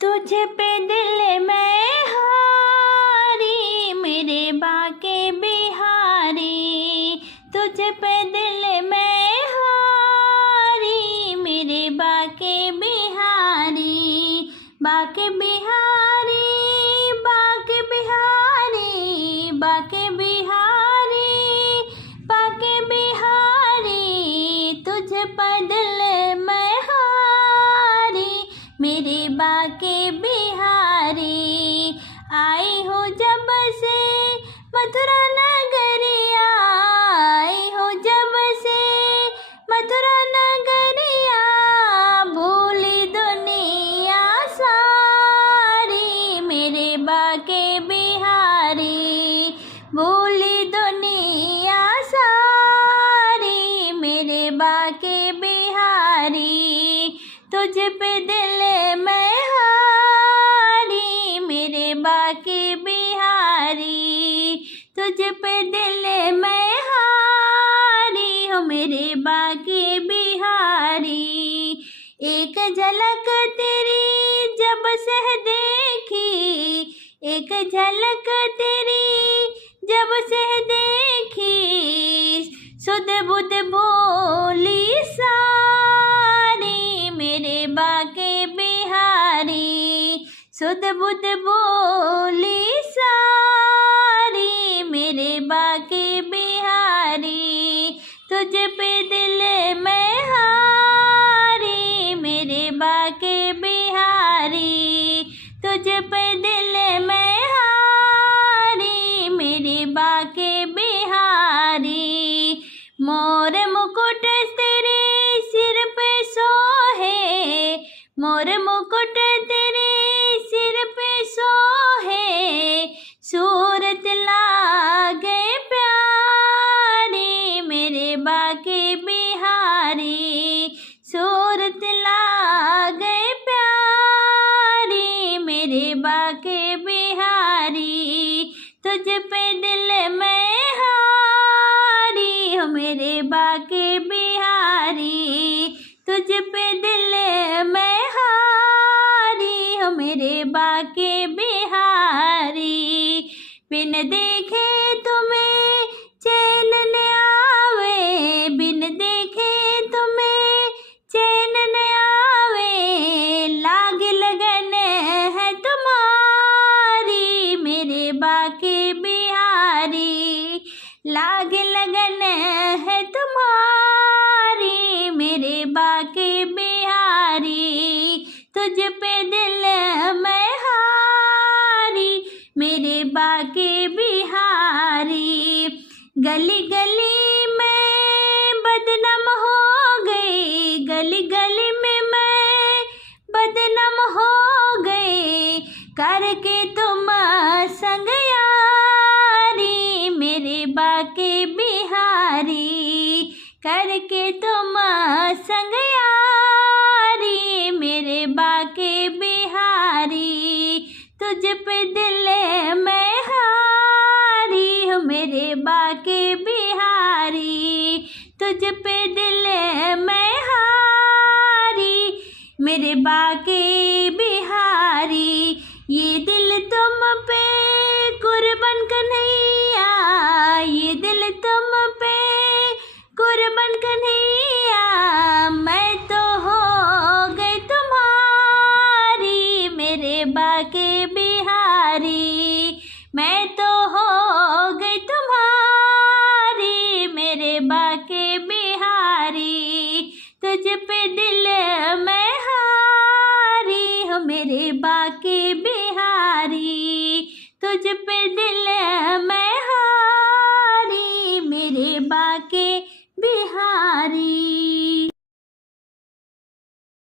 तुझ पे दिल मैं हारी मेरे बाके बिहारी, तुझ पे दिल मैं हारी मेरे बाके बिहारी, बाके बिहारी, बाके बिहारी, बाके बिहारी, बाके बिहारी, तुझ पर दिल मैं हारी मेरे बाके बिहारी। आई हो जब से मथुरा नगरिया, आई हो जब से मथुरा नगरिया, भूली दुनिया सारी मेरे बाके बिहारी, भूली दुनिया सारी मेरे बाके बिहारी। तुझ पे दिल मैं हारी मेरे बाके बिहारी, तुझ पे दिल मैं हारी हो मेरे बाके बिहारी। एक झलक तेरी जब से देखी, एक झलक तेरी जब से देखी, सुध बुध बोली सारी मेरे बाके बिहारी, सुध बुध बोली सारी मेरे बाके बिहारी। तुझ पे दिल मैं हारी मेरे बाके बिहारी, तुझ पे दिल मैं हारी मेरे बाके बिहारी। मोर मुकुट तेरे सिर पे सोहे, मोर मुकुट तेरे सिर पे सोहे, सूरत लागे प्यारी मेरे बाके बिहारी, सूरत लागे प्यारी मेरे बाके बिहारी। तुझ पे दिल मैं हारी हो मेरे बाके बिहारी, तुझ पे दिल मैं हारी हो मेरे बाके बिहारी। बिन देखे तुम्हें चैन न आवे, बिन देखे तुम्हें चैन न आवे, लाग लगन है तुम्हारी मेरे बाके बिहारी, लाग लगन है तुम्हारी मेरे बाके बिहारी। तुझ पे दिल मैं हारी मेरे बाके बिहारी। गली गली में बदनाम हो गई, गली गली में मैं बदनाम हो गई, करके तुम संग यारी मेरे बाके बिहारी, करके तुम संग यारी मेरे बाके बिहारी। तुझ पे दिल मैं हारी हो मेरे बाके बिहारी, तुझ पे दिल मैं हारी मेरे बाके बिहारी। ये दिल तुम पे कुर्बान कन्हैया, ये दिल तुम पे कुर्बान कन्हैया, मैं तो हो गई तुम्हारी मेरे बाके बिहारी, मैं तो हो गई तुम्हारी मेरे बाके बिहारी। तुझ पे दिल मैं हारी हो मेरे बाके बिहारी, तुझ पे दिल मैं हारी मेरे बाके